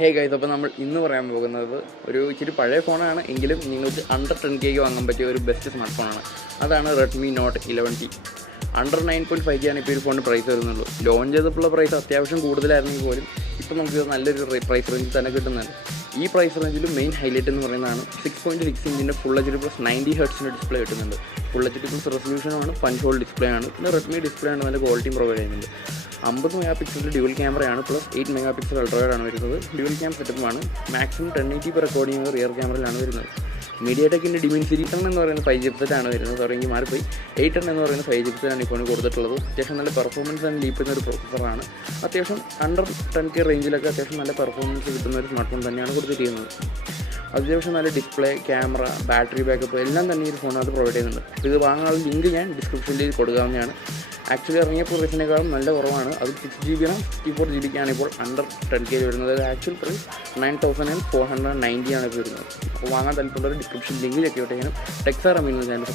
Hey guys, അപ്പോൾ നമ്മൾ ഇന്ന് പറയാൻ പോകുന്നത് ഒരു ഇച്ചിരി പഴയ ഫോണാണ് എങ്കിലും നിങ്ങൾക്ക് അണ്ടർ 10K വാങ്ങാൻ പറ്റിയ ഒരു ബെസ്റ്റ് സ്മാർട്ട് ഫോണാണ്. അതാണ് Redmi not 11T. Under 9.5K ആണ് ഇപ്പോൾ ഒരു ഫോണിന് പ്രൈസ് വരുന്നുള്ളൂ. ലോഞ്ച് ചെയ്തപ്പോഴുള്ള പ്രൈസ് അത്യാവശ്യം കൂടുതലായിരുന്നെങ്കിൽ പോലും ഇപ്പോൾ നമുക്ക് നല്ലൊരു പ്രൈസ് റേഞ്ചിൽ തന്നെ കിട്ടുന്നുണ്ട്. ഈ പ്രൈസ് റേഞ്ചിൽ മെയിൻ ഹൈലൈറ്റ് എന്ന് പറയുന്നതാണ് 6.6 ഇഞ്ചിൻ്റെ ഫുൾ HD പ്ലസ് 90 ഹെർട്സിൻ്റെ ഡിസ്പ്ലേ കിട്ടുന്നുണ്ട്. ഫുൾ HD പ്ലസ് റെസൊല്യൂഷനാണ്, പഞ്ച് ഹോൾ ഡിസ്പ്ലേ ആണ്. പിന്നെ റെഡ്മി ഡിസ്പ്ലേ ആണ്, നല്ല ക്വാളിറ്റിയും പ്രൊവൈഡ് ചെയ്യുന്നുണ്ട്. 50 മെഗാ പിക്സലിൻ്റെ ഡ്യുവൽ ക്യാമറയാണ്, പ്ലസ് 8 മെഗാ പിക്സൽ അൾട്രാവൈഡാണ് വരുന്നത്. ഡ്യുവൽ ക്യാം സെറ്റപ്പാണ്. മാക്സിമം 1080p റെക്കോർഡ് ചെയ്യുന്നത് റിയർ ക്യാമറയിലാണ് വരുന്നത്. മീഡിയാടെക്കിൻ്റെ ഡിമെൻസിറ്റി 10 എന്ന് പറയുന്ന 5 ചിപ്സെറ്റാണ് വരുന്നത്. അല്ലെങ്കിൽ മാറിപ്പോയി 8 എന്ന് പറയുന്ന 5 ചിപ്സെറ്റാണ് ഇപ്പോൾ കൊടുത്തിട്ടുള്ളത്. അത്യാവശ്യം നല്ല പെർഫോമൻസ് ആൻഡ് ലീപ്പ് ചെയ്യുന്ന ഒരു പ്രോസസ്സറാണ്. അത്യാവശ്യം അണ്ടർ 10K റേഞ്ചിലൊക്കെ അത്യാവശ്യം നല്ല പെർഫോമൻസ് കിട്ടുന്ന ഒരു സ്മാർട്ട് ഫോൺ തന്നെയാണ് കൊടുത്തിരിക്കുന്നത്. അത്യാവശ്യം നല്ല ഡിസ്പ്ലേ, ക്യാമറ, ബാറ്ററി ബാക്കപ്പ് എല്ലാം തന്നെ ഈ ഒരു ഫോണിനകത്ത് പ്രൊവൈഡ് ചെയ്യുന്നുണ്ട്. ഇത് വാങ്ങാനുള്ള ലിങ്ക് ഞാൻ ഡിസ്ക്രിപ്ഷനിൽ കൊടുക്കാവുന്നതാണ്. ആക്ച്വലി ഇറങ്ങിയ പ്രൈസിനേക്കാളും നല്ല കുറവാണ്. അത് 6GB 64GB ആണ് ഇപ്പോൾ അണ്ടർ 10K വരുന്നത്. ആക്ച്വൽ പ്രൈസ് 9490 ആണ് ഇപ്പോൾ വരുന്നത്. അപ്പോൾ വാങ്ങാൻ താല്പര്യമുള്ള ഡിസ്ക്രിപ്ഷൻ ലിങ്കിൽ എത്തിയോട്ടെ. ഞാൻ ടെക്സാർ അമീൻ ചാനൽ